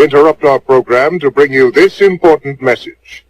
We interrupt our program to bring you this important message.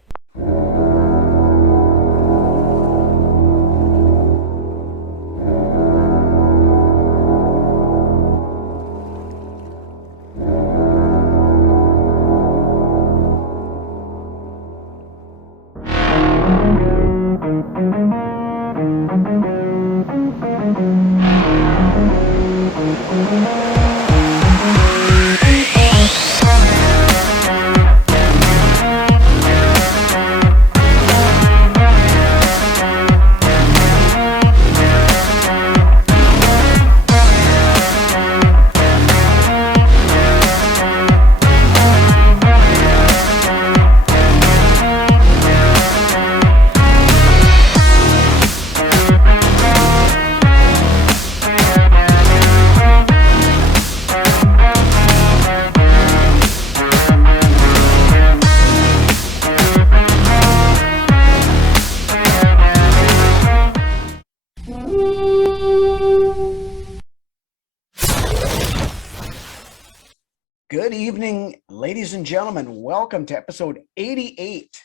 Good evening, ladies and gentlemen. Welcome to episode 88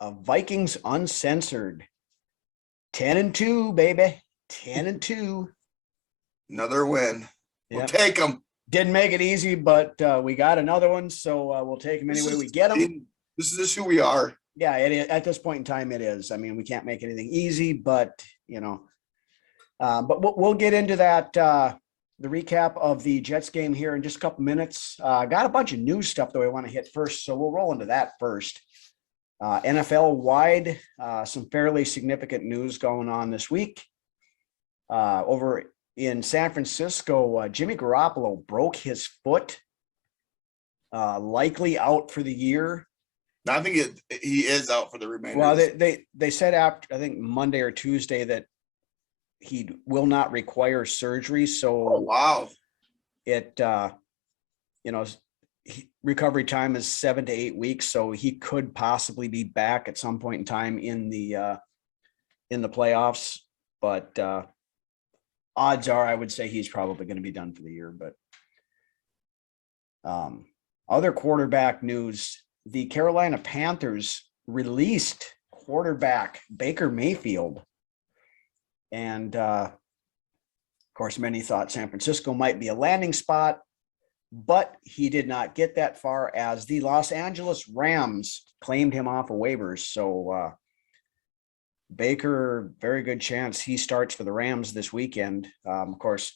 of Vikings Uncensored. 10-2, baby. 10-2. Another win. We'll Yep. take them. Didn't make it easy, but we got another one, so we'll take them anyway we get them. This is just who we are. Yeah, it is, at this point in time, it is. I mean, we can't make anything easy, but, you know. But we'll get into that, the recap of the Jets game here in just a couple minutes. Got a bunch of news stuff that we want to hit first, so we'll roll into that first. NFL wide, some fairly significant news going on this week. Over in San Francisco, Jimmy Garoppolo broke his foot, likely out for the year. I think he is out for the remainder. Well, they said after, I think Monday or Tuesday, that he will not require surgery. So wow, it recovery time is 7 to 8 weeks, so he could possibly be back at some point in time in the playoffs. But odds are, I would say he's probably going to be done for the year. But other quarterback news: the Carolina Panthers released quarterback Baker Mayfield. And of course, many thought San Francisco might be a landing spot, but he did not get that far as the Los Angeles Rams claimed him off of waivers. So Baker, very good chance he starts for the Rams this weekend. Of course,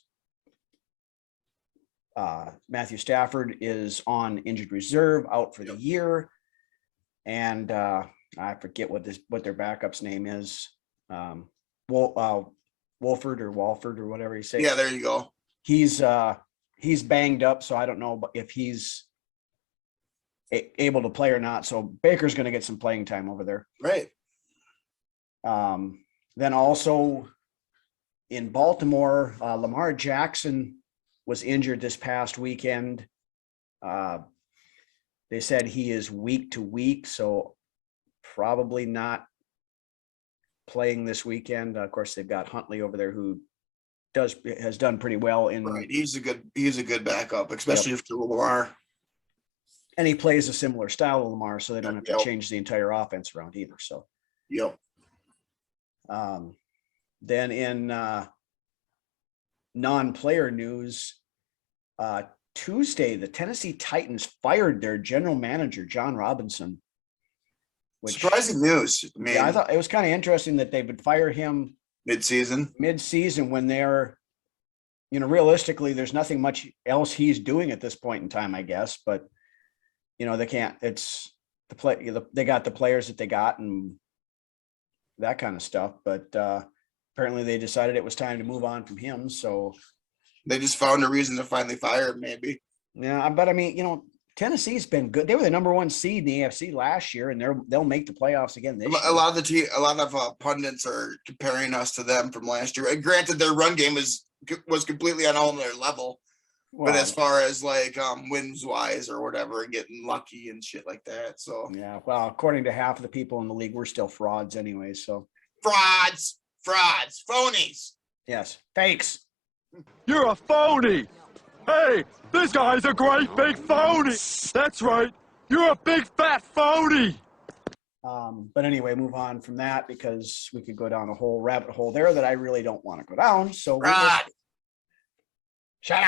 Matthew Stafford is on injured reserve, out for the year. And I forget what their backup's name is. Wolford or Walford or whatever you say. Yeah, there you go. He's banged up, so I don't know if he's able to play or not. So Baker's going to get some playing time over there. Right. Then also in Baltimore, Lamar Jackson was injured this past weekend. They said he is week to week, so probably not playing this weekend. Of course, they've got Huntley over there who has done pretty well in. Right. He's a good backup, especially for Lamar. And he plays a similar style of Lamar, so they don't have to change the entire offense around either. So. Yep. Then in non-player news, Tuesday, the Tennessee Titans fired their general manager, John Robinson. Surprising news. I mean, yeah, I thought it was kind of interesting that they would fire him mid-season when they're, realistically, there's nothing much else he's doing at this point in time, I guess. But, they can't. It's they got the players that they got and that kind of stuff. But apparently they decided it was time to move on from him. So they just found a reason to finally fire him, maybe. Yeah, but I mean, Tennessee's been good. They were the number one seed in the AFC last year, and they'll make the playoffs again this year. A lot of pundits are comparing us to them from last year. And granted, their run game was completely on another level, but as far as like wins wise or whatever, getting lucky and shit like that. So yeah, well, according to half of the people in the league, we're still frauds anyway. So frauds, phonies. Yes, fakes. You're a phony. Hey, this guy's a great big phony. That's right. You're a big fat phony. But anyway, move on from that because we could go down a whole rabbit hole there that I really don't want to go down. So we'll Right. shut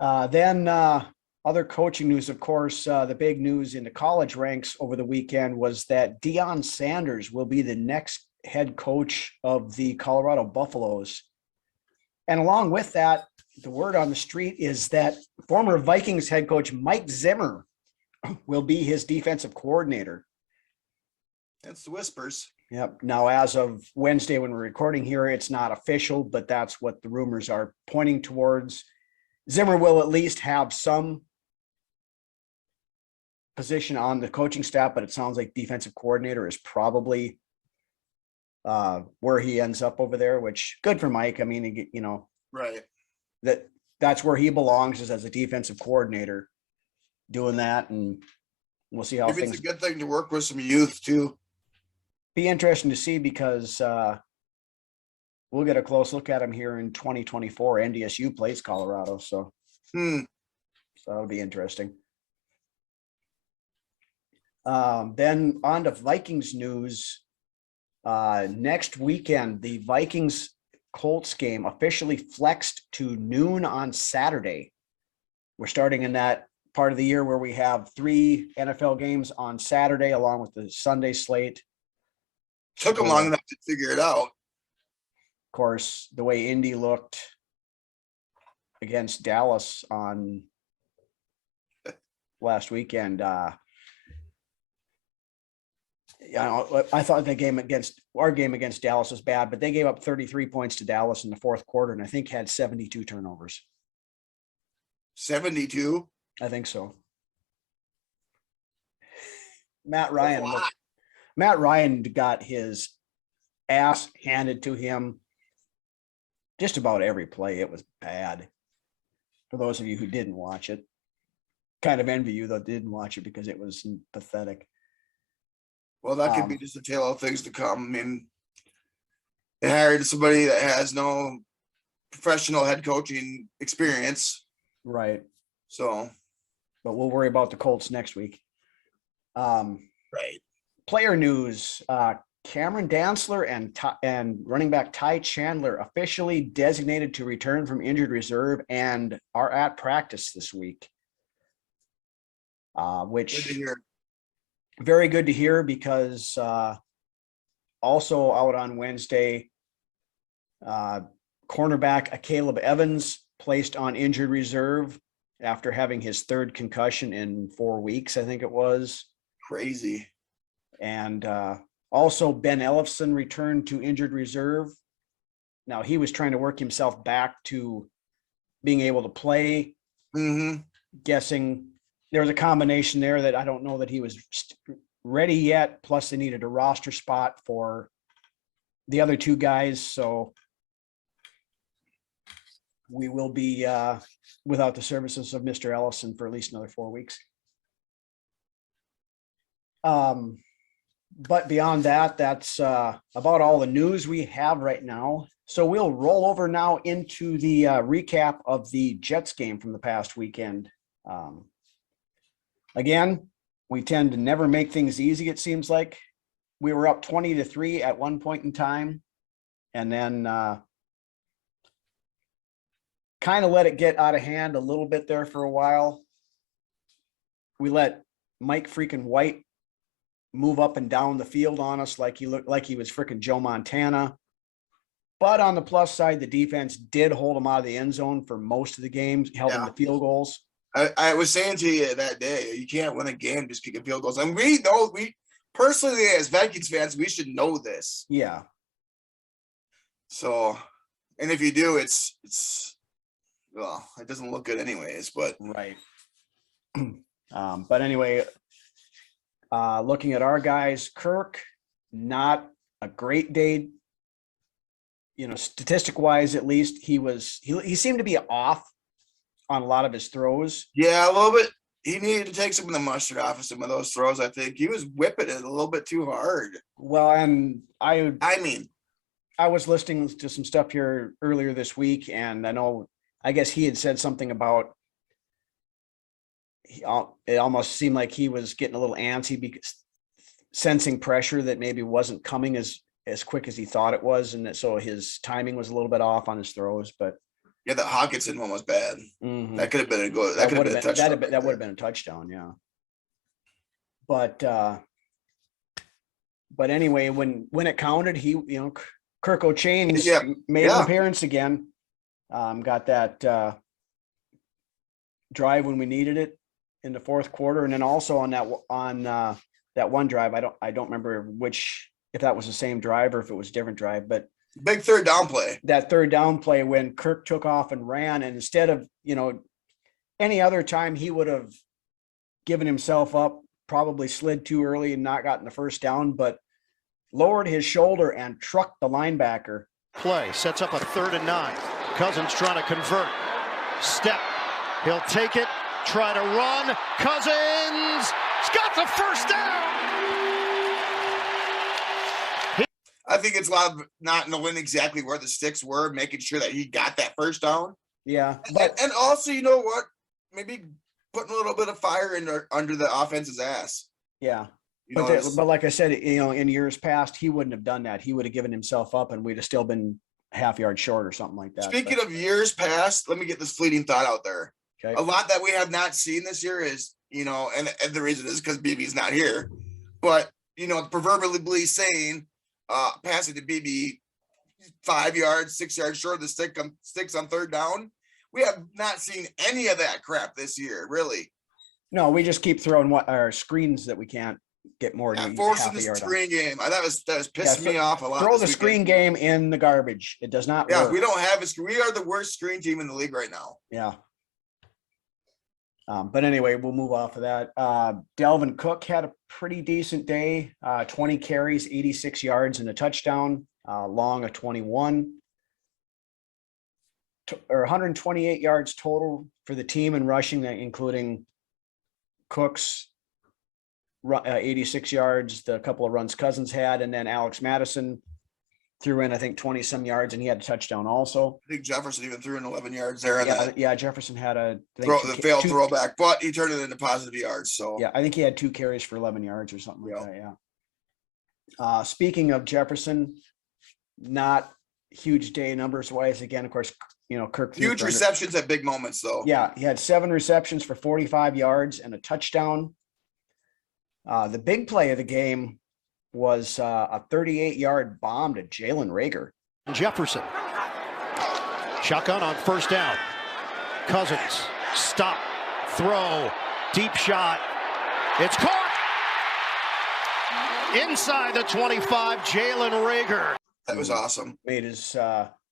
up. Then other coaching news, of course, the big news in the college ranks over the weekend was that Deion Sanders will be the next head coach of the Colorado Buffaloes. And along with that, the word on the street is that former Vikings head coach Mike Zimmer will be his defensive coordinator. That's the whispers. Yep. Now, as of Wednesday, when we're recording here, it's not official, but that's what the rumors are pointing towards. Zimmer will at least have some position on the coaching staff, but it sounds like defensive coordinator is probably where he ends up over there, which good for Mike. I mean, you know, Right. that's where he belongs, is as a defensive coordinator doing that. And we'll see how Maybe things it's a good thing to work with some youth too. be interesting to see, because we'll get a close look at him here in 2024. NDSU plays Colorado. So that'll be interesting. Then on to Vikings news. Next weekend, the Vikings Colts game officially flexed to noon on Saturday. We're starting in that part of the year where we have 3 NFL games on Saturday along with the Sunday slate. Took them long enough to figure it out. Of course, the way Indy looked against Dallas on last weekend, I thought the game against Dallas was bad, but they gave up 33 points to Dallas in the fourth quarter, and I think had 72 turnovers. 72. I think so. Matt Ryan got his ass handed to him just about every play. It was bad. For those of you who didn't watch it, kind of envy you that didn't watch it, because it was pathetic. Well, that could be just a tale of things to come. I mean, they hired somebody that has no professional head coaching experience. Right. So, but we'll worry about the Colts next week. Right. Player news, Cameron Dantzler and running back Ty Chandler officially designated to return from injured reserve and are at practice this week. Which Good to hear. Very good to hear, because also out on Wednesday, cornerback Caleb Evans placed on injured reserve after having his 3rd concussion in 4 weeks, I think it was. Crazy. And also Ben Ellefson returned to injured reserve. Now he was trying to work himself back to being able to play. Guessing there was a combination there that I don't know that he was ready yet. Plus they needed a roster spot for the other 2 guys. So we will be without the services of Mr. Ellison for at least another 4 weeks. But beyond that, that's about all the news we have right now. So we'll roll over now into the recap of the Jets game from the past weekend. Again, we tend to never make things easy, it seems like. We were up 20-3 at one point in time, and then kind of let it get out of hand a little bit there for a while. We let Mike freaking White move up and down the field on us like he looked like he was freaking Joe Montana. But on the plus side, the defense did hold him out of the end zone for most of the games, held him to field goals. I was saying to you that day, you can't win a game just kicking field goals. And we know, we personally as Vikings fans, we should know this. Yeah. So, and if you do, it's well, it doesn't look good anyways, but right. But anyway, looking at our guys, Kirk, not a great day, you know, statistic wise, at least. He seemed to be off on a lot of his throws. Yeah, a little bit. He needed to take some of the mustard off of some of those throws. I think he was whipping it a little bit too hard. Well, and I mean, I was listening to some stuff here earlier this week, and I guess he had said something about it almost seemed like he was getting a little antsy because sensing pressure that maybe wasn't coming as quick as he thought it was, and so his timing was a little bit off on his throws. But yeah, the Hawkinson one was bad. Mhm. That could have been a good. That could have been a touchdown. That would have been a touchdown. Yeah. But anyway, when it counted, he, Kirk O'Chains made an appearance again. Got that drive when we needed it in the fourth quarter, and then also on that one drive, I don't remember if that was the same drive or if it was a different drive, but big third down play. That third down play when Kirk took off and ran, and instead of any other time he would have given himself up, probably slid too early and not gotten the first down, but lowered his shoulder and trucked the linebacker. Play sets up a 3rd and 9. Cousins trying to convert. Step. He'll take it. Try to run. Cousins got the first down. I think it's a lot of not knowing exactly where the sticks were, making sure that he got that first down. Yeah. And also, you know what? Maybe putting a little bit of fire under the offense's ass. Yeah. But like I said, in years past, he wouldn't have done that. He would have given himself up and we'd have still been half yard short or something like that. Speaking of years past, let me get this fleeting thought out there. Okay. A lot that we have not seen this year is, and the reason is because BB's not here, but, proverbially saying, passing to BB 5 yards, 6 yards short of the sticks on third down. We have not seen any of that crap this year, really. No, we just keep throwing our screens that we can't get more than forcing half a the yard screen game. That was pissing me off a lot. Throw the screen game in the garbage. It does not work. We don't have a screen. We are the worst screen team in the league right now. Yeah. But anyway, we'll move off of that. Dalvin Cook had a pretty decent day. 20 carries, 86 yards, and a touchdown. Long of 21. Or 128 yards total for the team in rushing, including Cook's 86 yards, the couple of runs Cousins had, and then Alex Madison threw in, I think, 20 some yards, and he had a touchdown also. I think Jefferson even threw in 11 yards there. Yeah, Jefferson had a failed throwback, but he turned it into positive yards. So yeah, I think he had 2 carries for 11 yards or something like that. Yeah. Speaking of Jefferson, not huge day numbers wise. Again, of course, Kirk. Huge receptions at big moments, though. Yeah, he had 7 receptions for 45 yards and a touchdown. The big play of the game was a 38-yard bomb to Jalen Reagor. Jefferson. Shotgun on first down. Cousins. Stop. Throw. Deep shot. It's caught. Inside the 25, Jalen Reagor. That was awesome. Made his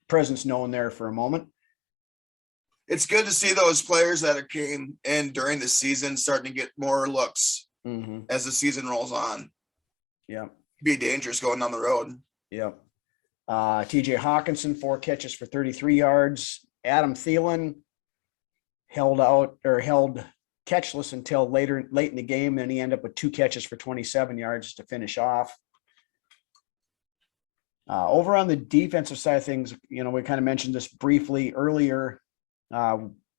presence known there for a moment. It's good to see those players that came in during the season starting to get more looks as the season rolls on. Yeah. Be dangerous going down the road. Yeah. TJ Hawkinson, 4 catches for 33 yards. Adam Thielen held catchless until late in the game, and he ended up with 2 catches for 27 yards to finish off. Over on the defensive side of things, we kind of mentioned this briefly earlier.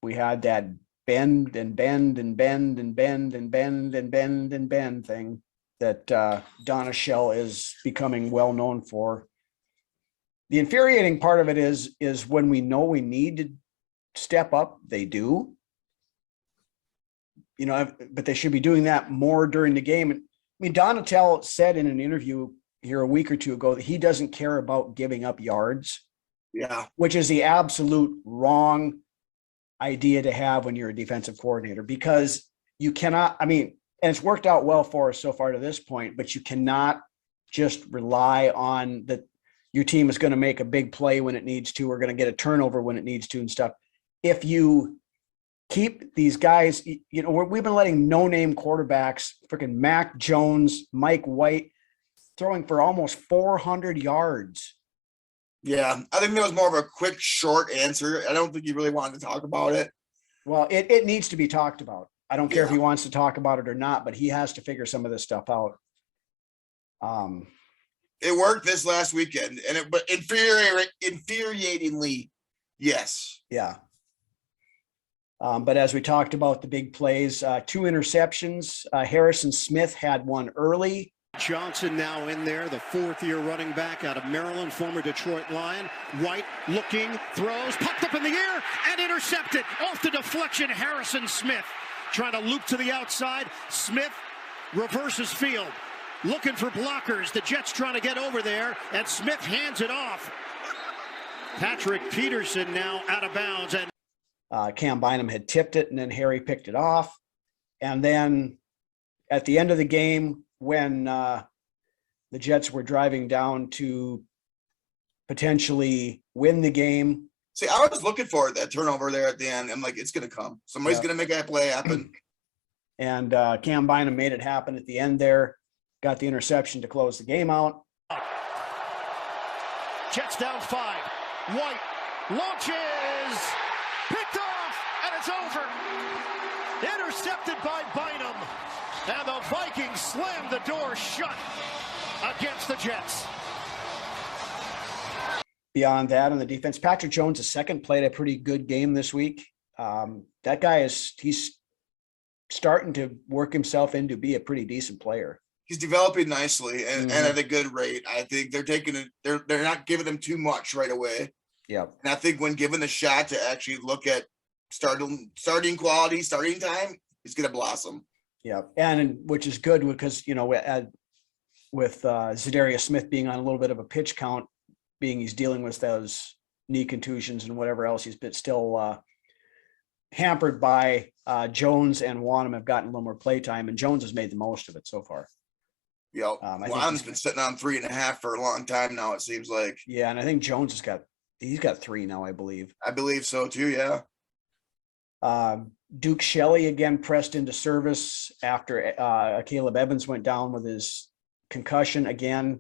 We had that bend and bend and bend and bend and bend and bend and bend thing that Donna Shell is becoming well known for. The infuriating part of it is when we know we need to step up, they do. But they should be doing that more during the game. I mean, Donatel said in an interview here a week or two ago that he doesn't care about giving up yards. Yeah. Which is the absolute wrong idea to have when you're a defensive coordinator, because you cannot, and it's worked out well for us so far to this point, but you cannot just rely on that your team is going to make a big play when it needs to, or going to get a turnover when it needs to and stuff. If you keep these guys, we've been letting no-name quarterbacks, freaking Mac Jones, Mike White, throwing for almost 400 yards. Yeah, I think that was more of a quick, short answer. I don't think he really wanted to talk about it. Well, it needs to be talked about. I don't care if he wants to talk about it or not, but he has to figure some of this stuff out. It worked this last weekend, but infuriatingly, yes. Yeah. But as we talked about the big plays, 2 interceptions. Harrison Smith had one early. Johnson now in there, the 4th-year running back out of Maryland, former Detroit Lion. White looking, throws, popped up in the air, and intercepted. Off the deflection, Harrison Smith trying to loop to the outside. Smith reverses field, looking for blockers. The Jets trying to get over there, and Smith hands it off. Patrick Peterson now out of bounds. And Cam Bynum had tipped it, and then Harry picked it off. And then at the end of the game, when the Jets were driving down to potentially win the game. See, I was looking for that turnover there at the end. I'm like, it's going to come. Somebody's going to make that play happen. And Cam Bynum made it happen at the end there. Got the interception to close the game out. Jets down 5. White launches. Picked off, and it's over. Intercepted by Bynum. And the Vikings slam the door shut against the Jets. Beyond that, on the defense, Patrick Jones, the second, played a pretty good game this week. That guy he's starting to work himself into be a pretty decent player. He's developing nicely and at a good rate. I think they're taking it. They're not giving him too much right away. Yeah. And I think when given the shot to actually look at starting quality, starting time, he's going to blossom. Yeah, and which is good because, with Zadarius Smith being on a little bit of a pitch count, being he's dealing with those knee contusions and whatever else, he's been still hampered by Jones and Wanham have gotten a little more play time, and Jones has made the most of it so far. Yeah, Wanham's been sitting on 3.5 for a long time now, it seems like. Yeah, and I think Jones he's got 3 now, I believe. I believe so too, yeah. Duke Shelley again pressed into service after Caleb Evans went down with his concussion again.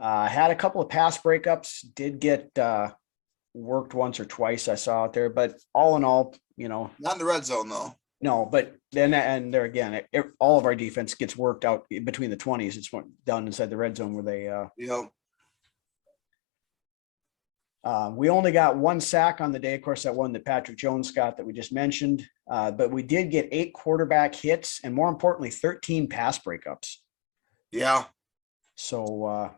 Had a couple of pass breakups, did get worked once or twice I saw out there, but all in all, Not in the red zone though. No, but then, and there again, all of our defense gets worked out between the 20s. It's down inside the red zone where they, we only got 1 sack on the day. Of course, that one that Patrick Jones got that we just mentioned. But we did get 8 quarterback hits and, more importantly, 13 pass breakups. Yeah. So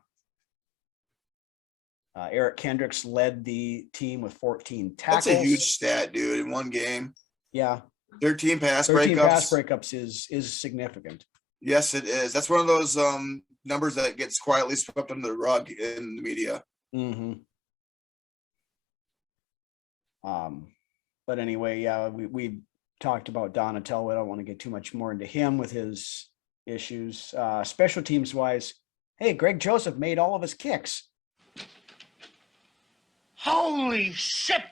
Eric Kendricks led the team with 14 tackles. That's a huge stat, dude, in one game. Yeah. 13 pass 13 breakups. pass breakups is significant. Yes, it is. That's one of those numbers that gets quietly swept under the rug in the media. Mm-hmm. But anyway, we talked about Donatello. I don't want to get too much more into him with his issues. Special teams wise, hey, Greg Joseph made all of his kicks. Holy shit!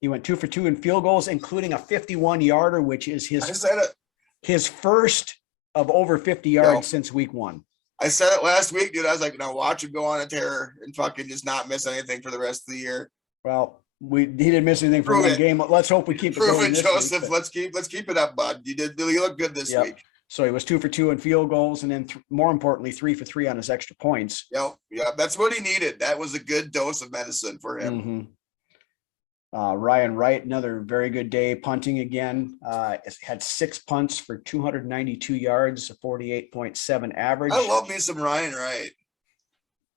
He went 2 for 2 in field goals, including a 51-yarder, which is his first of over 50 yards since week 1. I said it last week, dude. I was like, no, watch him go on a tear and fucking just not miss anything for the rest of the year. Well, he didn't miss anything for one game. Let's hope we keep it going this Joseph. week, Let's keep it up, bud. You look good this week. So he was 2 for 2 in field goals, and then more importantly, 3 for 3 on his extra points. Yep. Yeah, that's what he needed. That was a good dose of medicine for him. Mm-hmm. Ryan Wright, another very good day punting again. Had 6 punts for 292 yards, a 48.7 average. I love me some Ryan Wright.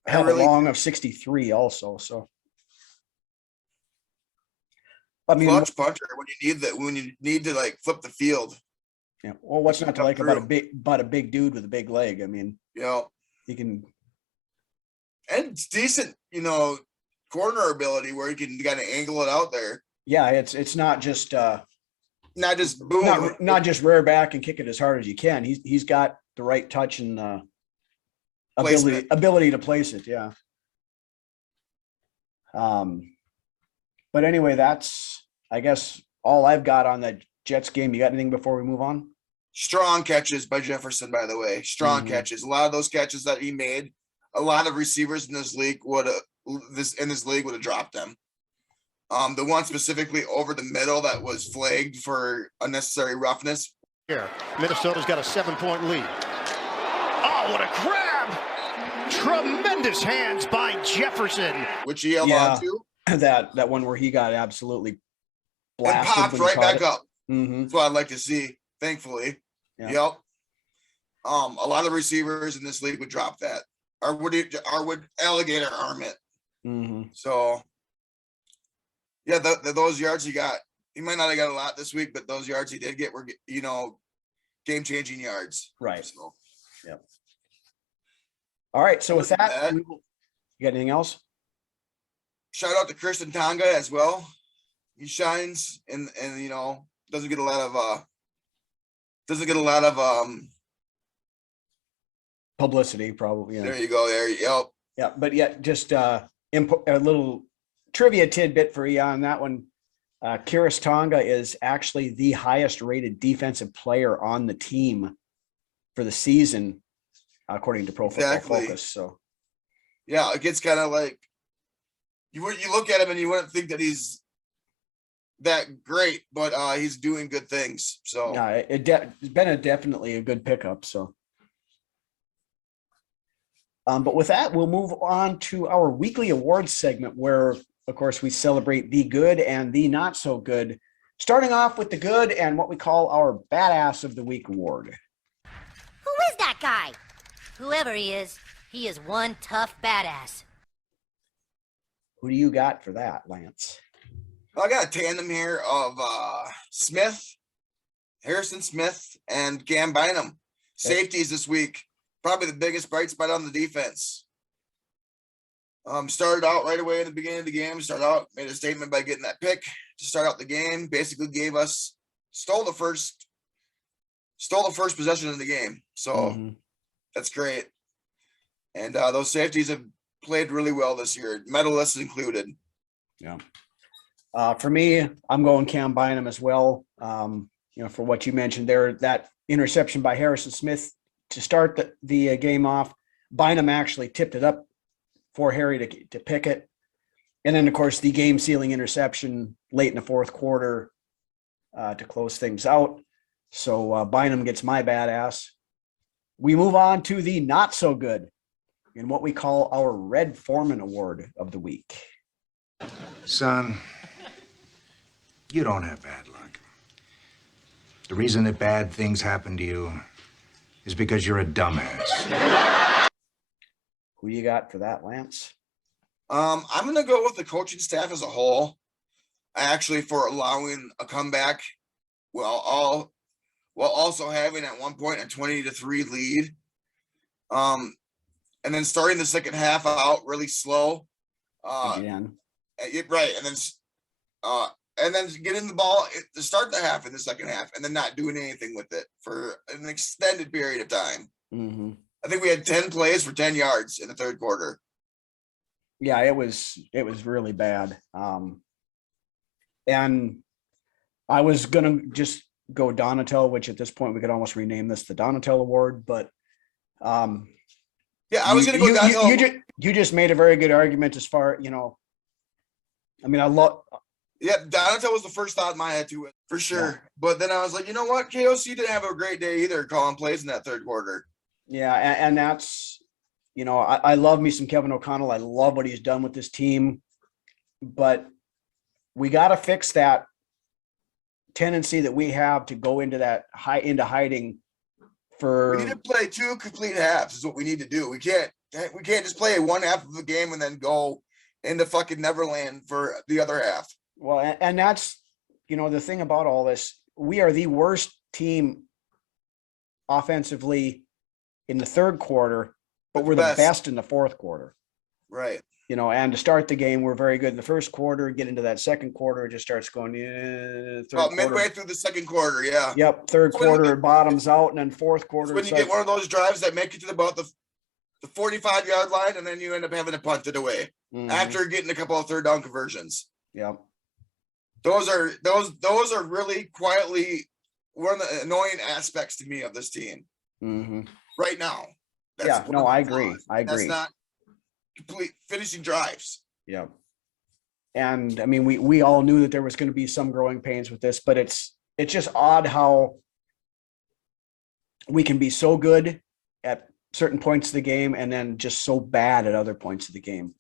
Had a long of 63 also. So, I mean, clutch punter when you need to like flip the field. Yeah. Well, what's not to like about a big dude with a big leg? I mean, he can, and it's decent, corner ability where he can kind of angle it out there. Yeah, it's not just boom, not just rear back and kick it as hard as you can. He's got the right touch and ability to place it. Yeah. But anyway, that's, I guess, all I've got on the Jets game. You got anything before we move on? Strong catches by Jefferson, by the way. Strong catches. A lot of those catches that he made, a lot of receivers in this league would have dropped them. The one specifically over the middle that was flagged for unnecessary roughness. Here, Minnesota's got a 7-point lead. Oh, what a grab! Tremendous hands by Jefferson. which he held Yeah. on to That one where he got absolutely and blasted. popped when he right caught back it. up. Mhm. That's what I'd like to see, thankfully. Yeah. Yep. A lot of receivers in this league would drop that, or would alligator arm it. Mhm. So, yeah, those yards he got, he might not have got a lot this week, but those yards he did get were, game-changing yards. Right. So, All right. So with Other than that, that- you got anything else? shout out to Christian Tonga as well. He shines and doesn't get a lot of Publicity, probably. Yeah. there you go there. Yep. Yeah. But yet, just a little trivia tidbit for you on that one. Kiris Tonga is actually the highest rated defensive player on the team for the season, according to Pro Football Exactly. Focus. So, Yeah, it gets kind of like you look at him and you wouldn't think that he's that great, but he's doing good things. So yeah, it's been definitely a good pickup. So, but with that, we'll move on to our weekly awards segment, where, of course, we celebrate the good and the not so good. Starting off with the good and what we call our Badass of the Week award. Who is that guy? Whoever he is one tough badass. Who do you got for that, Lance? I got a tandem here of Harrison Smith, and Cam Bynum. Safeties this week, probably the biggest bright spot on the defense. Started out right away in the beginning of the game. Made a statement by getting that pick to start out the game. Basically stole the first possession of the game. So that's great. And those safeties have played really well this year, medalists included. Yeah. For me, I'm going Cam Bynum as well. For what you mentioned there, that interception by Harrison Smith to start the game off. Bynum actually tipped it up for Harry to pick it. And then, of course, the game-sealing interception late in the fourth quarter to close things out. So Bynum gets my badass. We move on to the not so good in what we call our Red Foreman Award of the week. Son, you don't have bad luck. The reason that bad things happen to you is because you're a dumbass. Who you got for that, Lance? I'm going to go with the coaching staff as a whole, actually, for allowing a comeback while also having at one point a 20-3 lead. And then starting the second half out really slow. Again. Right. And then getting the ball to start the half in the second half and then not doing anything with it for an extended period of time. Mm-hmm. I think we had 10 plays for 10 yards in the third quarter. Yeah, it was really bad. And I was gonna just go Donatel, which at this point we could almost rename this the Donatel Award, but yeah, I was gonna go Donatel. You just made a very good argument as far, I mean, I love. Yeah, Donatel was the first thought in my head too, for sure. Yeah. But then I was like, you know what? KOC didn't have a great day either calling plays in that third quarter. Yeah, and that's, I love me some Kevin O'Connell. I love what he's done with this team, but we got to fix that tendency that we have to go into hiding for. We need to play 2 complete halves is what we need to do. We can't just play one half of the game and then go into fucking Neverland for the other half. Well, and that's, the thing about all this, we are the worst team offensively in the third quarter, but we're the best in the fourth quarter. Right. And to start the game, we're very good in the first quarter, get into that second quarter, it just starts going midway through the second quarter. Yeah. Yep. Third quarter, it bottoms out, and then fourth quarter. When you get one of those drives that make it to about the 45-yard line, and then you end up having to punt it away after getting a couple of third down conversions. Yep. Those are really quietly one of the annoying aspects to me of this team right now. I agree. That's not complete finishing drives. Yeah. And I mean, we all knew that there was going to be some growing pains with this, but it's just odd how we can be so good at certain points of the game and then just so bad at other points of the game.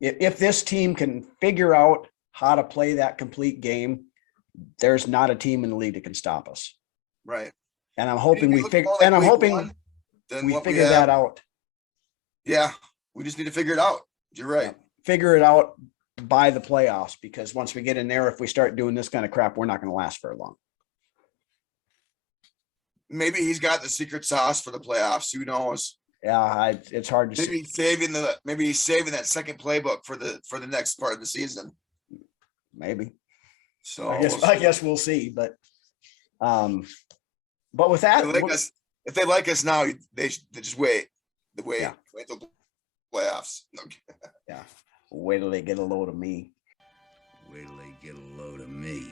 If this team can figure out how to play that complete game, there's not a team in the league that can stop us. Right. And I'm hoping we figure that out. Yeah, we just need to figure it out. You're right. Yeah. Figure it out by the playoffs, because once we get in there, if we start doing this kind of crap, we're not going to last very long. Maybe he's got the secret sauce for the playoffs. Who knows? Yeah, it's hard to maybe see. Maybe he's saving that second playbook for the next part of the season. Maybe. So I guess we'll see. But with that, if they like us now, they just wait. Wait till the playoffs. Okay. Yeah. Wait till they get a load of me. Wait till they get a load of me.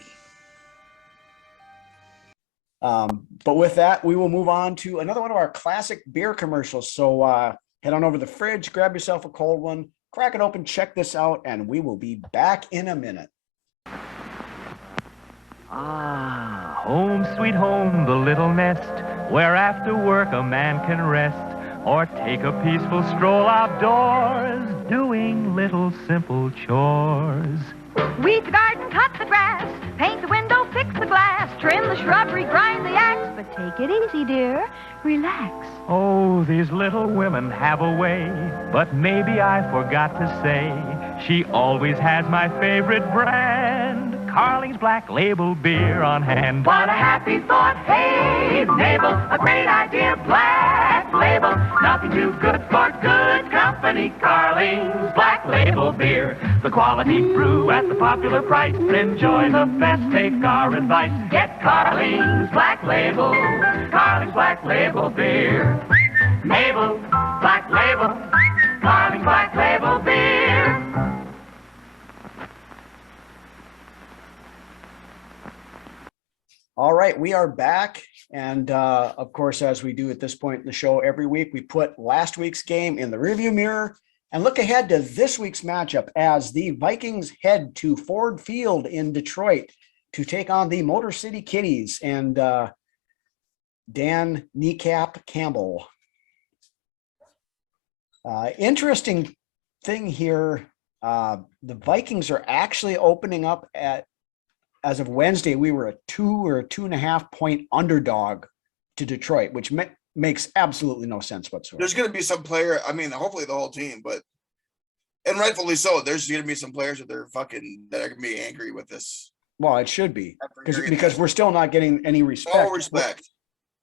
But with that, we will move on to another one of our classic beer commercials. So head on over to the fridge, grab yourself a cold one, crack it open, check this out, and we will be back in a minute. Ah, home sweet home, the little nest, where after work a man can rest or take a peaceful stroll outdoors, doing little simple chores. Weed the garden, cut the grass, paint the window, fix the glass, trim the shrubbery, grind the axe. But take it easy, dear. Relax. Oh, these little women have a way, but maybe I forgot to say, she always has my favorite brand, Carling's Black Label beer on hand. What a happy thought. Hey, Mabel, a great idea. Black Label, nothing too good for good company. Carling's Black Label beer, the quality brew at the popular price. Enjoy the best, take our advice. Get Carling's Black Label, Carling's Black Label beer. Mabel, Black Label, Carling's Black Label beer. All right, we are back. And of course, as we do at this point in the show every week, we put last week's game in the rearview mirror and look ahead to this week's matchup as the Vikings head to Ford Field in Detroit to take on the Motor City Kitties and Dan Kneecap Campbell. Interesting thing here, the Vikings are actually opening up as of Wednesday, we were a 2 or 2.5 point underdog to Detroit, which makes absolutely no sense whatsoever. There's going to be some player. I mean, hopefully the whole team, and rightfully so. There's going to be some players that are going to be angry with this. Well, it should be because we're still not getting any respect. No respect.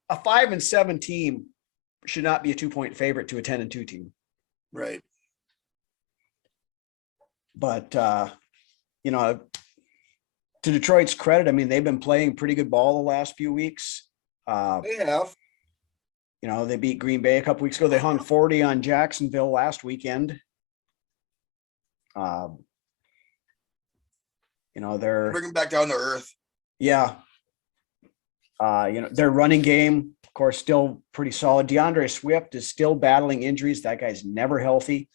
A 5-7 team should not be a 2-point favorite to a 10-2 team. Right. But to Detroit's credit, I mean, they've been playing pretty good ball the last few weeks. They have. They beat Green Bay a couple weeks ago. They hung 40 on Jacksonville last weekend. They're bring them back down to earth. Yeah. Their running game, of course, still pretty solid. DeAndre Swift is still battling injuries. That guy's never healthy.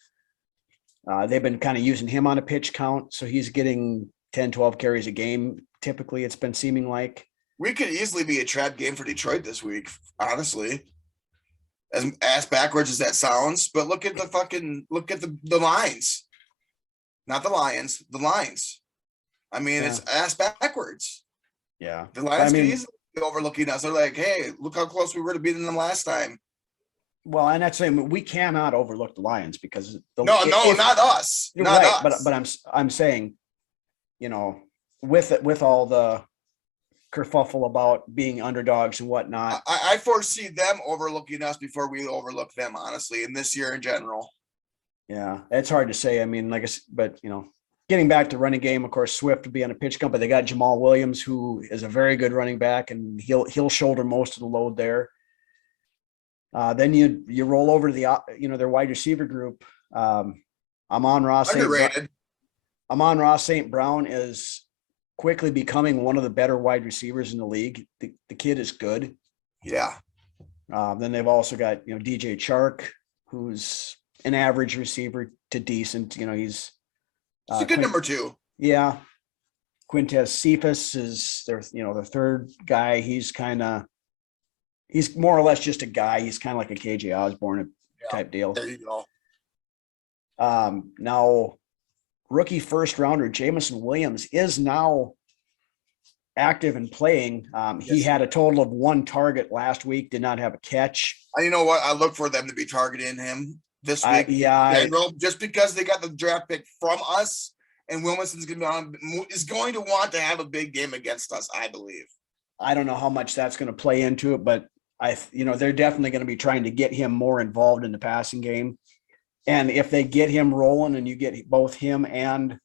They've been kind of using him on a pitch count, so he's getting 10, 12 carries a game. Typically, it's been seeming like. We could easily be a trap game for Detroit this week, honestly. As ass backwards as that sounds, but look at the lines. Not the Lions, the lines. I mean, It's ass backwards. Yeah. The Lions could easily be overlooking us. They're like, hey, look how close we were to beating them last time. Well, and that's saying we cannot overlook the Lions because not us. Not right, us. But I'm saying, with all the kerfuffle about being underdogs and whatnot. I foresee them overlooking us before we overlook them, honestly, in this year in general. Yeah, it's hard to say. I mean, getting back to running game, of course, Swift would be on a pitch count, but they got Jamal Williams, who is a very good running back, and he'll shoulder most of the load there. Then you roll over to their wide receiver group. Amon-Ra St. Brown is quickly becoming one of the better wide receivers in the league. The kid is good. Yeah. Then they've also got, DJ Chark, who's an average receiver to decent. He's a good number 2. Yeah. Quintez Cephas is their third guy. He's more or less just a guy. He's kind of like a KJ Osborne type deal. There you go. Now, rookie first rounder Jamison Williams is now active and playing. He had a total of 1 target last week, did not have a catch. You know what? I look for them to be targeting him this week. Just because they got the draft pick from us, and Williamson's is going to want to have a big game against us, I believe. I don't know how much that's going to play into it, but they're definitely going to be trying to get him more involved in the passing game. And if they get him rolling and you get both him and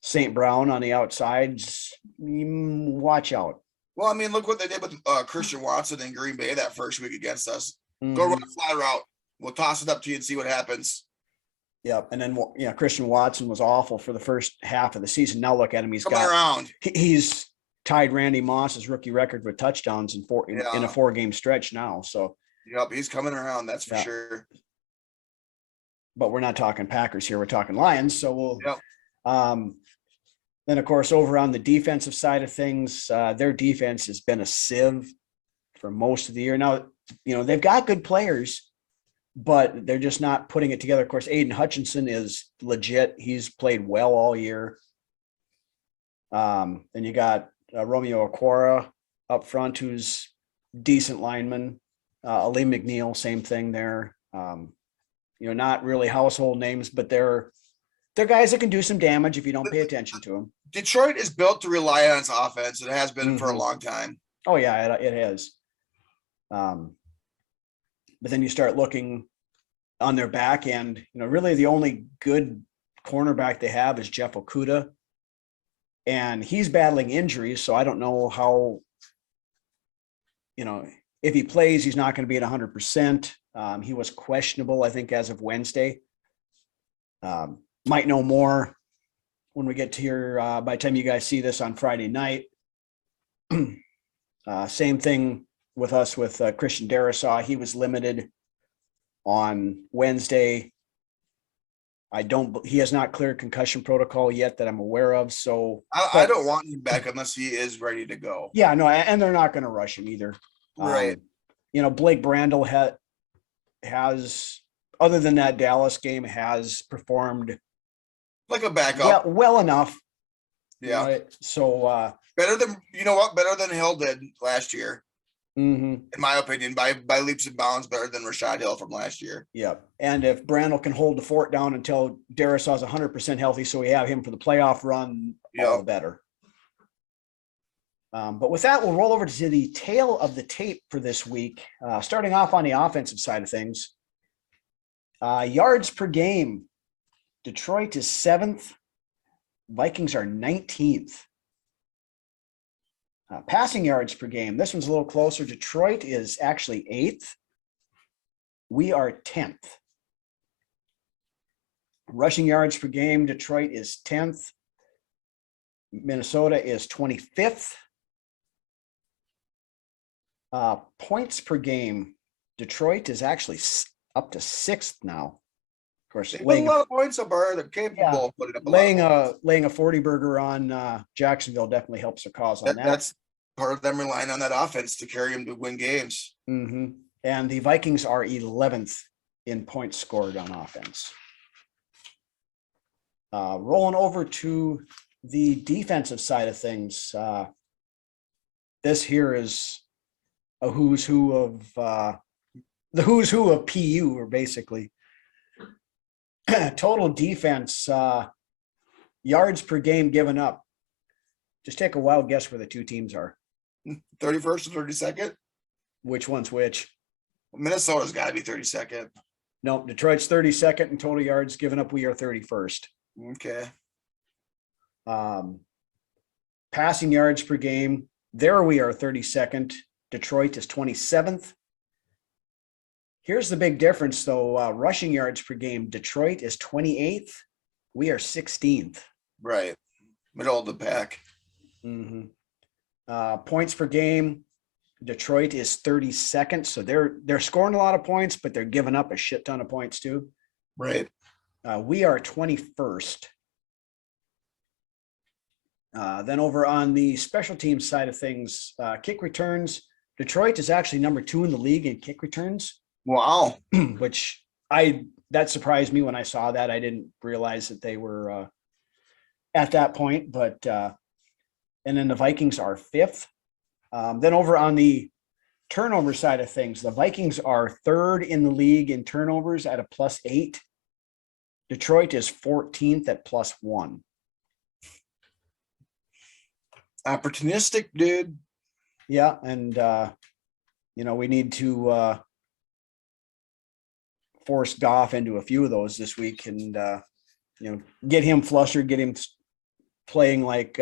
St. Brown on the outsides, watch out. Well, I mean, look what they did with Christian Watson in Green Bay that first week against us. Go run a fly route. We'll toss it up to you and see what happens. Yep. And then, Christian Watson was awful for the first half of the season. Now look at him. He's coming around. He's tied Randy Moss's rookie record with touchdowns in a 4-game stretch now. So, yep, he's coming around. That's for sure. But we're not talking Packers here. We're talking Lions. So then of course, over on the defensive side of things, their defense has been a sieve for most of the year. Now, they've got good players, but they're just not putting it together. Of course, Aiden Hutchinson is legit. He's played well all year. Then you got Romeo Okwara up front, who's decent lineman. Ali McNeil, same thing there. Not really household names, but they're guys that can do some damage if you don't pay attention to them. Detroit is built to rely on its offense. It has been for a long time. Oh yeah, it has. But then you start looking on their back end, really the only good cornerback they have is Jeff Okudah. And he's battling injuries. So I don't know how, if he plays, he's not going to be at 100%. He was questionable, I think, as of Wednesday. Might know more when we get to here by the time you guys see this on Friday night. Same thing with us with Christian Darrisaw. He was limited on Wednesday. He has not cleared concussion protocol yet that I'm aware of. So I don't want him back unless he is ready to go. Yeah, no, and they're not going to rush him either. Right. Blake Brandel has, other than that Dallas game, has performed like a backup. Well enough. Yeah. Right? So better than Hill did last year. In my opinion, by leaps and bounds, better than Rashad Hill from last year. Yeah. And if Brandel can hold the fort down until Darrisaw's 100% healthy, so we have him for the playoff run, all the better. But with that, we'll roll over to the tail of the tape for this week. Starting off on the offensive side of things. Yards per game. Detroit is 7th. Vikings are 19th. Passing yards per game. This one's a little closer. Detroit is actually 8th. We are 10th. Rushing yards per game. Detroit is 10th. Minnesota is 25th. Points per game. Detroit is actually up to 6th now. Of course, laying a lot of points up there. They're capable of putting up laying a 40 burger on Jacksonville definitely helps their cause on that. That's part of them relying on that offense to carry them to win games. And the Vikings are 11th in points scored on offense. Rolling over to the defensive side of things. This here is a who's who of the who's who of PU, or basically total defense, yards per game given up. Just take a wild guess where the two teams are. 31st or 32nd? Which one's which? Minnesota's got to be 32nd. No, Detroit's 32nd in total yards given up. We are 31st. Okay. Passing yards per game. There we are 32nd. Detroit is 27th. Here's the big difference, though. Rushing yards per game. Detroit is 28th. We are 16th. Right. Middle of the pack. Points per game. Detroit is 32nd. So they're scoring a lot of points, but they're giving up a shit ton of points too. Right. We are 21st. Then over on the special teams side of things, kick returns. Detroit is actually number 2 in the league in kick returns. Wow. Which that surprised me when I saw that. I didn't realize that they were at that point, but and then the Vikings are 5th. Then over on the turnover side of things, the Vikings are 3rd in the league in turnovers at a +8. Detroit is 14th at +1. Opportunistic, dude. Yeah, and we need to force Goff into a few of those this week, and get him flustered, get him playing like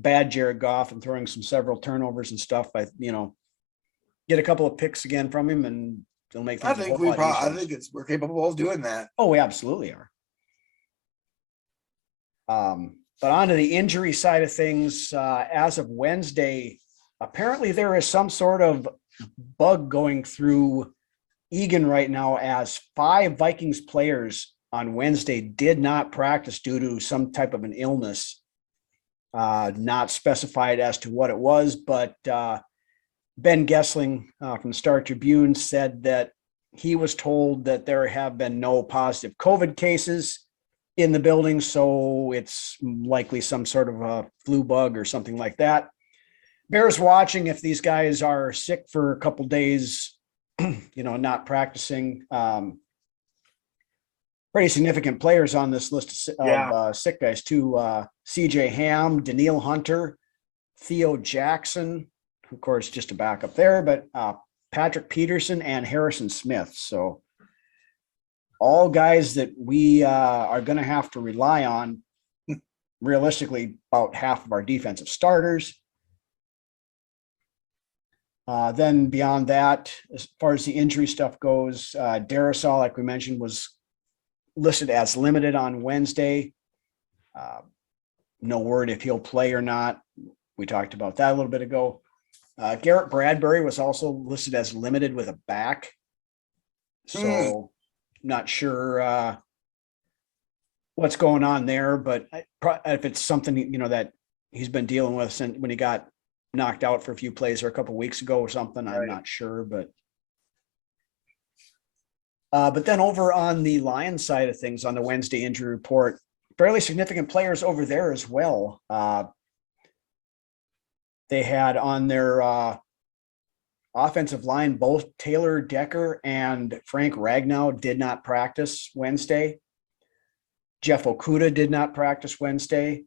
bad Jared Goff and throwing several turnovers and stuff. Get a couple of picks again from him, and it'll make things I think we're capable of doing that. Oh, we absolutely are. But on to the injury side of things, as of Wednesday, apparently there is some sort of bug going through Egan right now, as 5 Vikings players on Wednesday did not practice due to some type of an illness, not specified as to what it was, but Ben Gessling from the Star Tribune said that he was told that there have been no positive COVID cases in the building, so it's likely some sort of a flu bug or something like that. Bears watching if these guys are sick for a couple days, not practicing. Pretty significant players on this list of sick guys too. CJ Ham, Daniil Hunter, Theo Jackson, of course, just a backup there, but Patrick Peterson and Harrison Smith. So all guys that we are going to have to rely on. Realistically, about half of our defensive starters. Then beyond that, as far as the injury stuff goes, Darrisaw, like we mentioned, was listed as limited on Wednesday. No word if he'll play or not. We talked about that a little bit ago. Garrett Bradbury was also listed as limited with a back. So not sure what's going on there, but if it's something, that he's been dealing with since when he got knocked out for a few plays or a couple of weeks ago or something, I'm not sure, but then over on the Lions side of things on the Wednesday injury report, fairly significant players over there as well. They had on their offensive line, both Taylor Decker and Frank Ragnow did not practice Wednesday. Jeff Okuda did not practice Wednesday.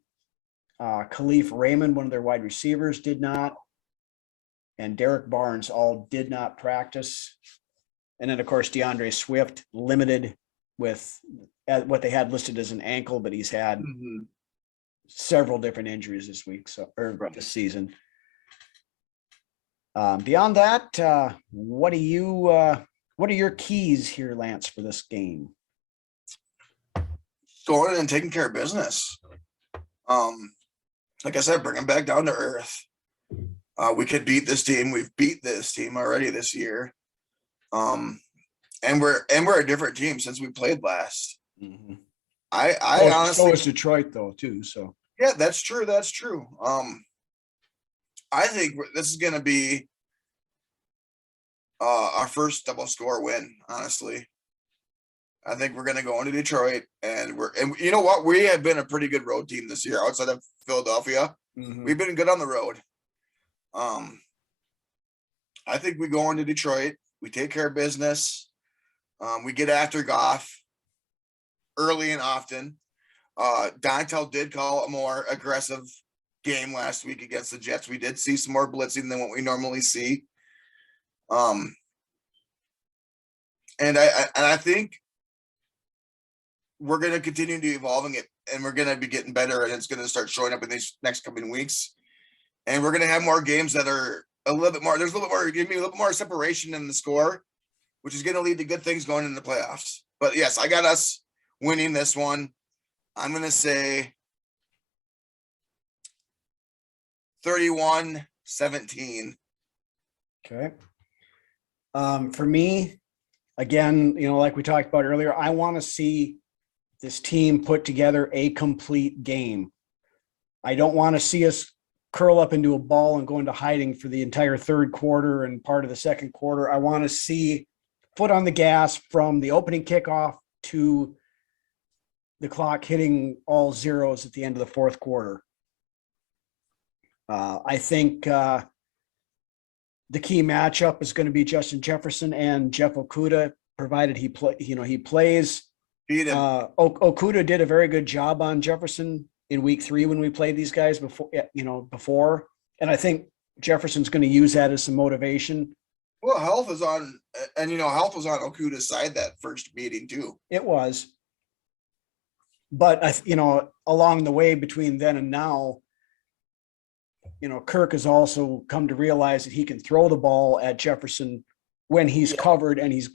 Khalif Raymond, one of their wide receivers, did not. And Derek Barnes all did not practice. And then, of course, DeAndre Swift limited with what they had listed as an ankle, but he's had several different injuries this week, or this season. Beyond that, what are your keys here, Lance, for this game? Going in and taking care of business. Like I said, bring them back down to earth. We could beat this team. We've beat this team already this year. And we're a different team since we played last. Mm-hmm. I honestly, so is Detroit though too. So yeah, that's true. That's true. I think this is going to be our first double score win. Honestly, I think we're going to go into Detroit, and you know what? We have been a pretty good road team this year outside of Philadelphia. Mm-hmm. We've been good on the road. I think we go into Detroit. We take care of business. We get after Goff early and often. Dontel did call a more aggressive game last week against the Jets. We did see some more blitzing than what we normally see. And I think we're going to continue to evolving it, and we're going to be getting better, and it's going to start showing up in these next coming weeks. And we're going to have more games that are a little bit more. There's a little bit more. Give me a little bit more separation in the score, which is going to lead to good things going in the playoffs. But yes, I got us winning this one. I'm going to say 31-17. Okay. For me, again, like we talked about earlier, I want to see this team put together a complete game. I don't want to see us curl up into a ball and go into hiding for the entire third quarter and part of the second quarter. I want to see foot on the gas from the opening kickoff to the clock hitting all zeros at the end of the fourth quarter. I think the key matchup is going to be Justin Jefferson and Jeff Okudah, provided he plays. Okudah did a very good job on Jefferson in week 3 when we played these guys before. And I think Jefferson's going to use that as some motivation. Well, health was on Okudah's side that first meeting too. It was. But, along the way between then and now, Kirk has also come to realize that he can throw the ball at Jefferson when he's covered, and he's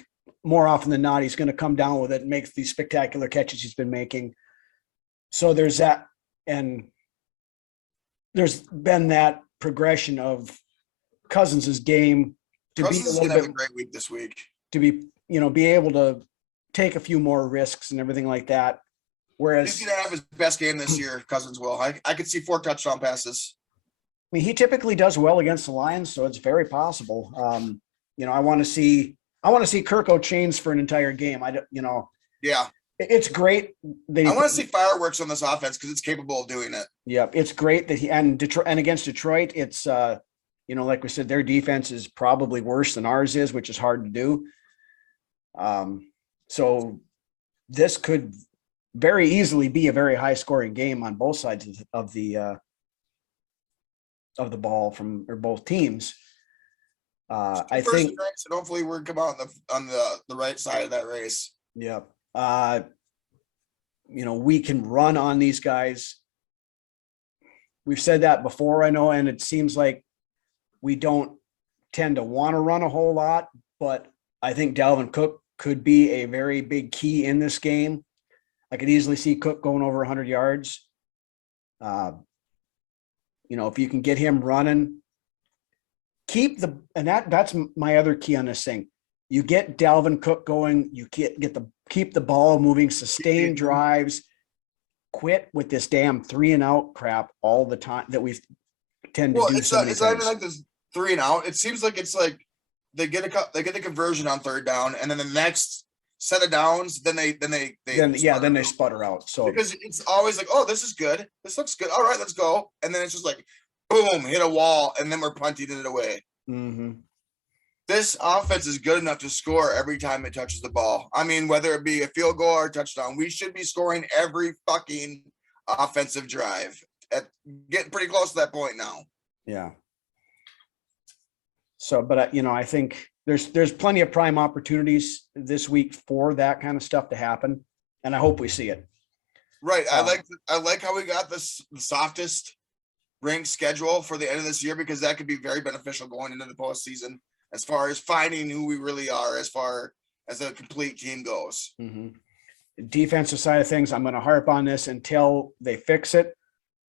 more often than not, he's going to come down with it and make these spectacular catches he's been making. So there's that. And there's been that progression of Cousins' game to Cousins be a is little gonna bit have a great week this week. To be able to take a few more risks and everything like that. Whereas he's gonna have his best game this year. Cousins will. I could see 4 touchdown passes. I mean, he typically does well against the Lions, so it's very possible. I want to see Kirk Chains for an entire game. Yeah, it's great. I want to see fireworks on this offense because it's capable of doing it. Yeah, it's great that Detroit against Detroit, it's like we said, their defense is probably worse than ours is, which is hard to do. So this could very easily be a very high scoring game on both sides of the ball or both teams. I think, and hopefully we're come out on the right side of that race. Yeah. We can run on these guys. We've said that before, I know, and it seems like we don't tend to want to run a whole lot, but I think Dalvin Cook could be a very big key in this game. I could easily see Cook going over 100 yards. If you can get him running, that's my other key on this thing. You get Dalvin Cook going, you keep the ball moving, sustain drives, quit with this damn 3 and out crap all the time that we tend to do. It's not even like this 3 and out. It seems like it's like they get the conversion on 3rd down, and then the next set of downs, then they sputter out. So because it's always like, oh, this is good, this looks good, all right, let's go, and then it's just like, boom, hit a wall, and then we're punting it away. Mm-hmm. This offense is good enough to score every time it touches the ball. I mean, whether it be a field goal or a touchdown, we should be scoring every fucking offensive drive. Getting pretty close to that point now. Yeah. So, but I think there's plenty of prime opportunities this week for that kind of stuff to happen, and I hope we see it. Right. I like how we got the softest ranked schedule for the end of this year, because that could be very beneficial going into the postseason as far as finding who we really are as far as a complete team goes. Mm-hmm. Defensive side of things, I'm going to harp on this until they fix it,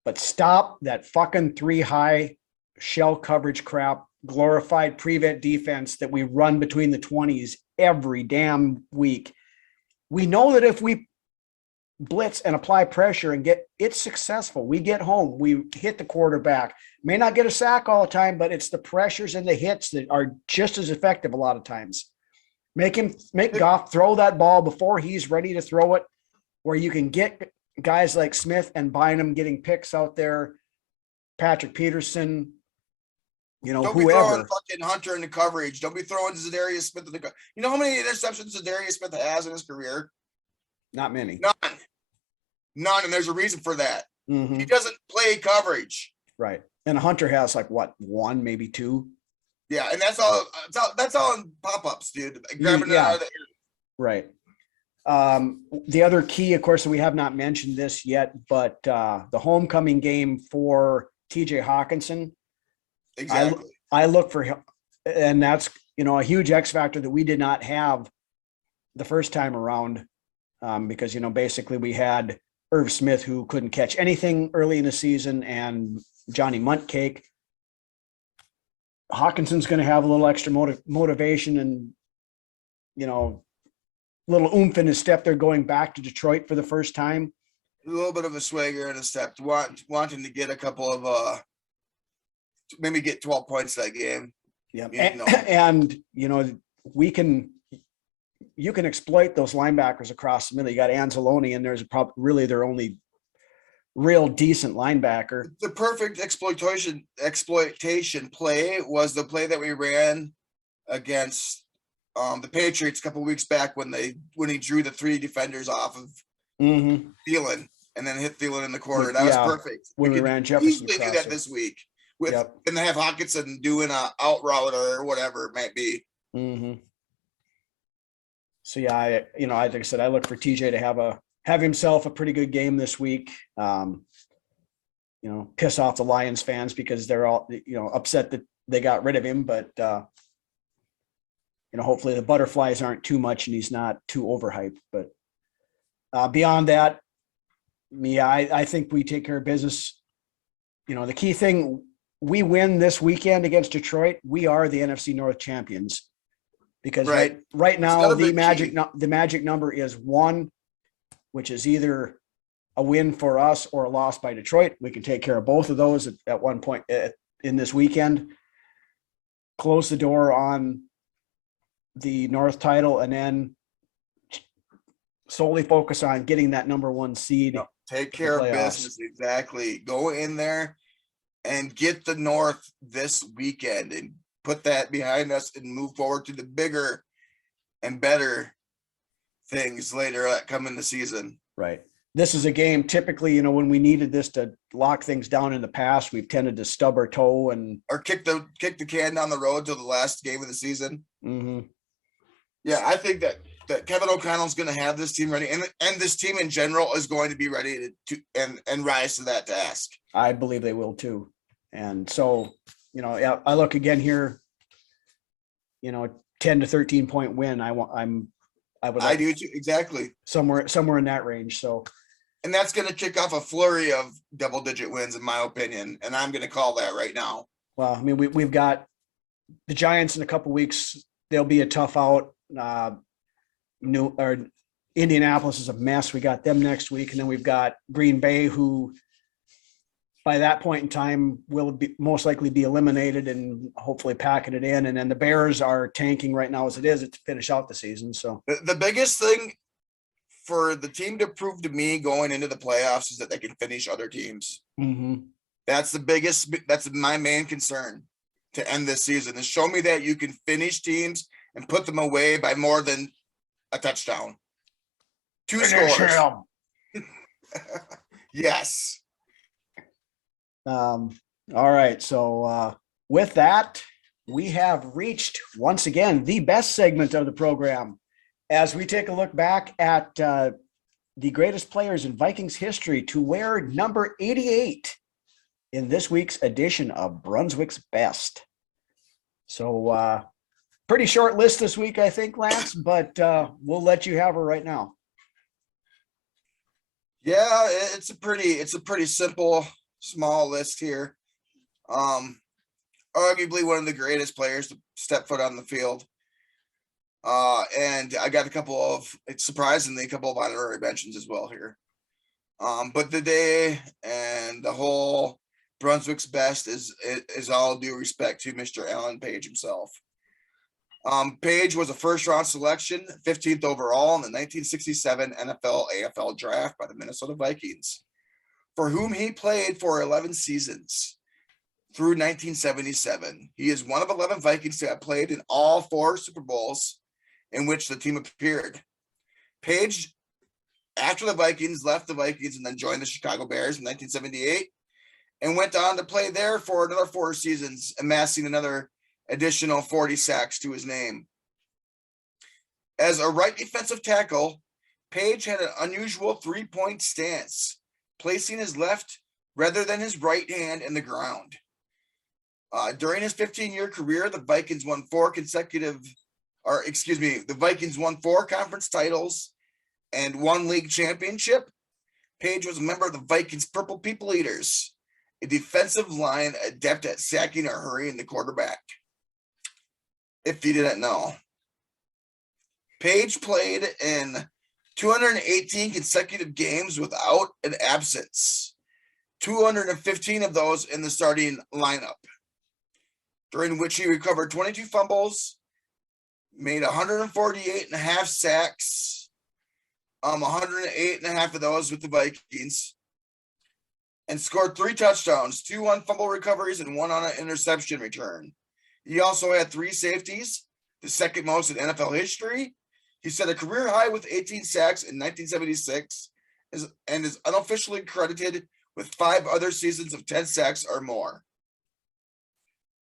but stop that fucking 3 high shell coverage crap, glorified prevent defense that we run between the 20s every damn week. We know that if we blitz and apply pressure and get it successful, we get home, we hit the quarterback, may not get a sack all the time, but it's the pressures and the hits that are just as effective a lot of times. Make Goff throw that ball before he's ready to throw it, where you can get guys like Smith and Bynum getting picks out there, Patrick Peterson, don't whoever. Be throwing fucking Hunter in the coverage. Don't be throwing Zadarius Smith in the coverage. You know how many interceptions Zadarius Smith has in his career? Not many. None, and there's a reason for that. Mm-hmm. He doesn't play coverage. Right. And Hunter has like what, 1, maybe 2? Yeah, and that's all in pop-ups, dude. Grabbing it out of the air. Right. The other key, of course, we have not mentioned this yet, but the homecoming game for TJ Hawkinson. Exactly. I look for him, and that's a huge X factor that we did not have the first time around, because basically we had Irv Smith, who couldn't catch anything early in the season, and Johnny Muntcake. Hawkinson's going to have a little extra motivation and little oomph in his step. They're going back to Detroit for the first time. A little bit of a swagger in his step, wanting to get a couple of maybe get 12 points that game. Yeah, and we can you can exploit those linebackers across the middle. You got Anzalone, and there's probably really their only real decent linebacker. The perfect exploitation play was the play that we ran against the Patriots a couple weeks back when he drew the 3 defenders off of Thielen and then hit Thielen in the corner. That was perfect. When we ran Jefferson, easily do that this week and have Hawkinson doing a out route or whatever it might be. So yeah, like I said, I look for TJ to have himself a pretty good game this week. Piss off the Lions fans because they're all, upset that they got rid of him, but hopefully the butterflies aren't too much and he's not too overhyped. But beyond that, I think we take care of business. The key thing, we win this weekend against Detroit, we are the NFC North champions. Because right now the magic number is 1, which is either a win for us or a loss by Detroit. We can take care of both of those at one point in this weekend. Close the door on the North title, and then solely focus on getting that number 1 seed. Take care of business. Exactly. Go in there and get the North this weekend and put that behind us and move forward to the bigger and better things later that come in the season. Right. This is a game typically, when we needed this to lock things down in the past, we've tended to stub our toe or kick the can down the road to the last game of the season. Yeah, I think that Kevin O'Connell's going to have this team ready, and this team in general is going to be ready to rise to that task. I believe they will too. And so, I look again here, 10 to 13 point win. I do too. Exactly. Somewhere in that range. So, and that's going to kick off a flurry of double-digit wins, in my opinion. And I'm going to call that right now. Well, I mean, we've got the Giants in a couple weeks. They'll be a tough out. Indianapolis is a mess. We got them next week, and then we've got Green Bay, who by that point in time will most likely be eliminated and hopefully packing it in. And then the Bears are tanking right now as it is to finish out the season. So the biggest thing for the team to prove to me going into the playoffs is that they can finish other teams. That's my main concern to end this season, is show me that you can finish teams and put them away by more than a touchdown. 2 scores. Yes. All right. So with that, we have reached once again the best segment of the program as we take a look back at the greatest players in Vikings history to wear number 88 in this week's edition of Brunswick's Best. So pretty short list this week, I think, Lance, but we'll let you have her right now. Yeah, it's a pretty simple, small list here. Arguably one of the greatest players to step foot on the field. And I got a couple of honorary mentions as well here. But the day and the whole Brunswick's Best is all due respect to Mr. Alan Page himself. Page was a first-round selection, 15th overall in the 1967 NFL-AFL draft by the Minnesota Vikings, for whom he played for 11 seasons through 1977. He is one of 11 Vikings to have played in all 4 Super Bowls in which the team appeared. Page, after the Vikings, left the Vikings and then joined the Chicago Bears in 1978 and went on to play there for another 4 seasons, amassing another additional 40 sacks to his name. As a right defensive tackle, Page had an unusual 3-point stance, placing his left rather than his right hand in the ground. During his 15-year career, the Vikings won 4 conference titles and 1 league championship. Page was a member of the Vikings Purple People Eaters, a defensive line adept at sacking or hurrying the quarterback. If you didn't know, Page played in 218 consecutive games without an absence, 215 of those in the starting lineup, during which he recovered 22 fumbles, made 148.5 sacks, 108.5 of those with the Vikings, and scored 3 touchdowns, 2 on fumble recoveries and 1 on an interception return. He also had 3 safeties, the second most in NFL history. He set a career high with 18 sacks in 1976 and is unofficially credited with 5 other seasons of 10 sacks or more.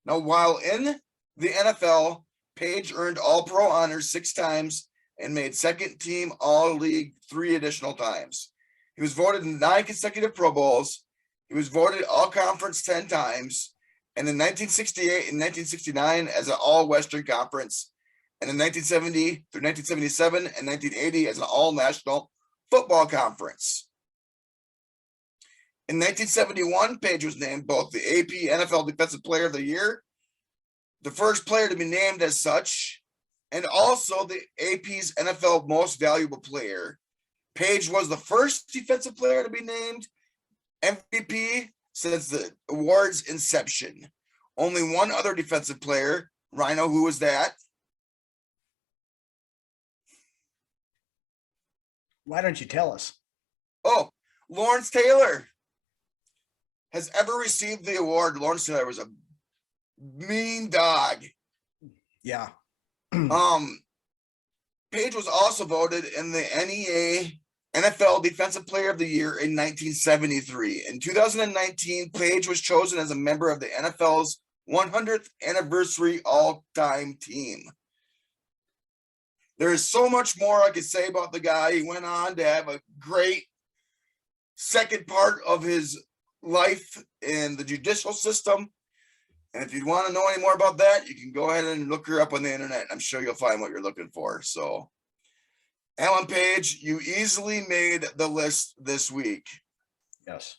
Now, while in the NFL, Page earned All-Pro honors 6 times and made second team All-League 3 additional times. He was voted in 9 consecutive Pro Bowls. He was voted All-Conference 10 times, and in 1968 and 1969 as an All-Western Conference, and in 1970 through 1977 and 1980 as an All-National Football Conference. In 1971, Page was named both the AP NFL Defensive Player of the Year, the first player to be named as such, and also the AP's NFL Most Valuable Player. Page was the first defensive player to be named MVP since the award's inception. Only one other defensive player, Rhino, who was that? Why don't you tell us? Oh, Lawrence Taylor has ever received the award. Lawrence Taylor was a mean dog. Yeah. Page was also voted in the NEA NFL Defensive Player of the Year in 1973. In 2019, Page was chosen as a member of the NFL's 100th anniversary all-time team. There is so much more I could say about the guy. He went on to have a great second part of his life in the judicial system. And if you want to know any more about that, you can go ahead and look her up on the internet. I'm sure you'll find what you're looking for. So, Alan Page, you easily made the list this week. Yes.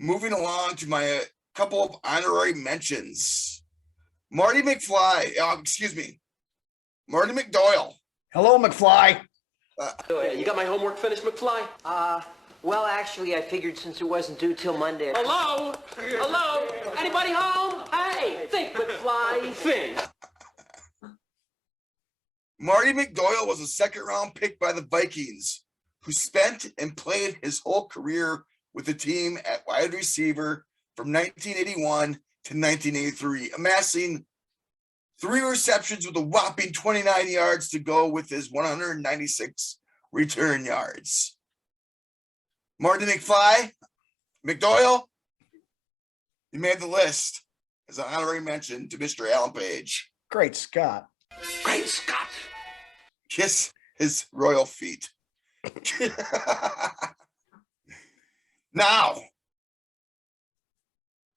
Moving along to my couple of honorary mentions. Marty McFly, Marty McDoyle. Hello, McFly. You got my homework finished, McFly? Well, actually, I figured since it wasn't due till Monday. Hello? Hello? Anybody home? Hey, think, McFly, think. Marty McDoyle was a second-round pick by the Vikings, who spent and played his whole career with the team at wide receiver from 1981 to 1983, amassing 3 receptions with a whopping 29 yards to go with his 196 return yards. Marty McDoyle, you made the list as an honorary mention to Mr. Alan Page. Great Scott. Great Scott. Kiss his royal feet. Now,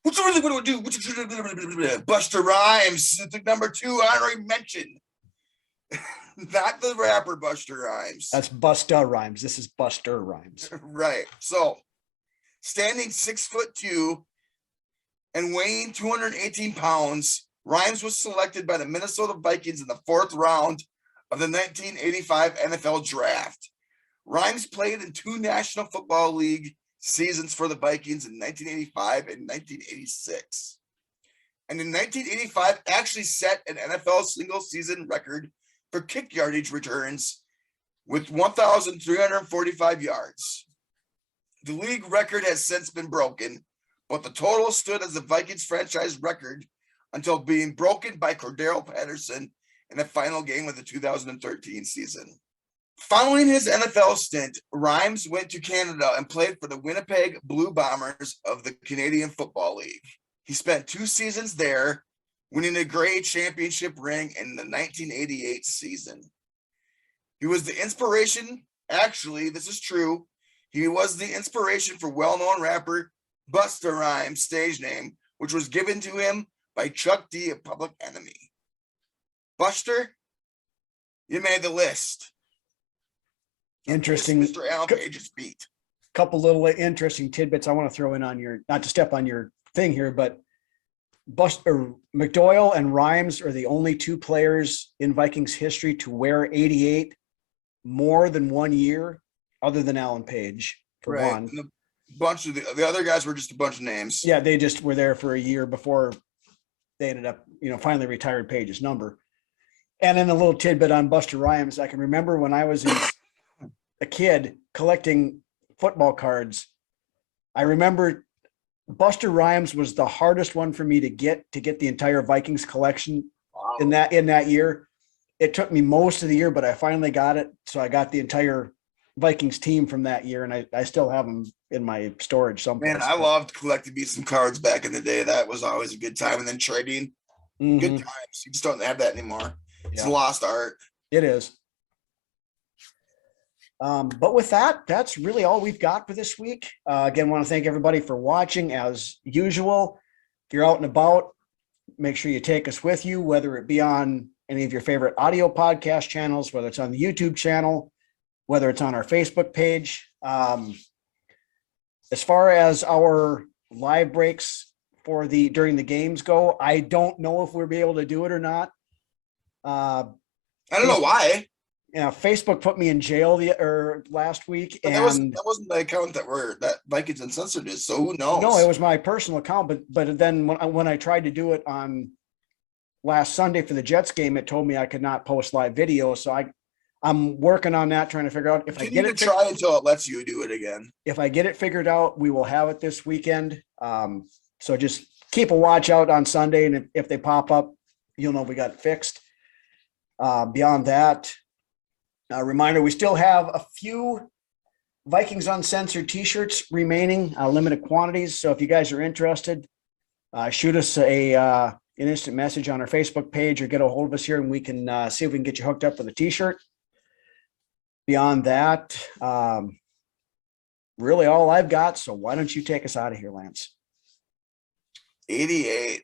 what's really going to do? Buster Rhymes, the number 2 honorary mention. Not the rapper Buster Rhymes. That's Busta Rhymes. This is Buster Rhymes. Right. So, standing 6'2" and weighing 218 pounds, Rhymes was selected by the Minnesota Vikings in the 4th round of the 1985 NFL Draft. Rhymes played in 2 National Football League seasons for the Vikings in 1985 and 1986. And in 1985, actually set an NFL single-season record for kick yardage returns with 1,345 yards. The league record has since been broken, but the total stood as the Vikings franchise record until being broken by Cordero Patterson in the final game of the 2013 season. Following his NFL stint, Rhymes went to Canada and played for the Winnipeg Blue Bombers of the Canadian Football League. He spent 2 seasons there, winning a Grey Championship ring in the 1988 season. He was the inspiration, actually, this is true, he was the inspiration for well-known rapper Busta Rhymes' stage name, which was given to him by Chuck D of Public Enemy. Buster, you made the list. Interesting. Mr. Alan Page's beat. Couple little interesting tidbits I want to throw in on your, not to step on your thing here, but McDoyle and Rhymes are the only 2 players in Vikings history to wear 88 more than 1 year, other than Alan Page, for right. one. And a bunch of the other guys were just a bunch of names. Yeah, they just were there for a year before they ended up, finally retired Page's number. And then a little tidbit on Buster Rhymes. I can remember when I was a kid collecting football cards. I remember Buster Rhymes was the hardest one for me to get the entire Vikings collection in that year. It took me most of the year, but I finally got it. So I got the entire Vikings team from that year, and I still have them in my storage someplace. Man, I loved collecting me some cards back in the day. That was always a good time. And then trading. Mm-hmm. Good times. You just don't have that anymore. It's a lost art. It is. But with that, that's really all we've got for this week. Again, want to thank everybody for watching as usual. If you're out and about, make sure you take us with you, whether it be on any of your favorite audio podcast channels, whether it's on the YouTube channel, whether it's on our Facebook page. As far as our live breaks during the games go, I don't know if we'll be able to do it or not. I don't know why. Facebook put me in jail last week, but and that wasn't the account that Vikings Uncensored is. So who knows? No, it was my personal account. But then when I tried to do it on last Sunday for the Jets game, it told me I could not post live video. So I'm working on that, trying to figure out if I get it. Try until it lets you do it again. If I get it figured out, we will have it this weekend. So just keep a watch out on Sunday, and if they pop up, you'll know we got it fixed. Beyond that, a reminder, we still have a few Vikings Uncensored t-shirts remaining, limited quantities. So if you guys are interested, shoot us an instant message on our Facebook page or get a hold of us here, and we can see if we can get you hooked up with a t-shirt. Beyond that, really all I've got. So why don't you take us out of here, Lance? 88,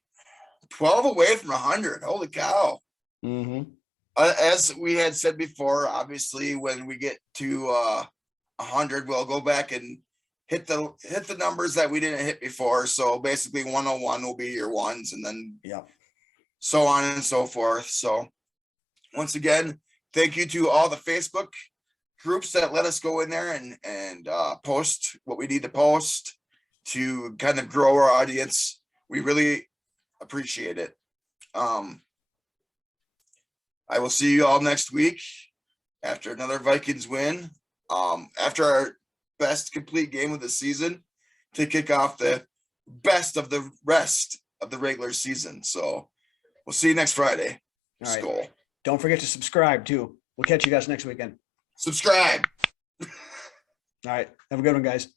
12 away from 100. Holy cow. Mm-hmm. As we had said before, obviously, when we get to 100, we'll go back and hit the numbers that we didn't hit before. So basically, 101 will be your ones, and then so on and so forth. So once again, thank you to all the Facebook groups that let us go in there and post what we need to post to kind of grow our audience. We really appreciate it. I will see you all next week after another Vikings win, after our best complete game of the season, to kick off the best of the rest of the regular season. So we'll see you next Friday. All right. Don't forget to subscribe too. We'll catch you guys next weekend. Subscribe. All right. Have a good one, guys.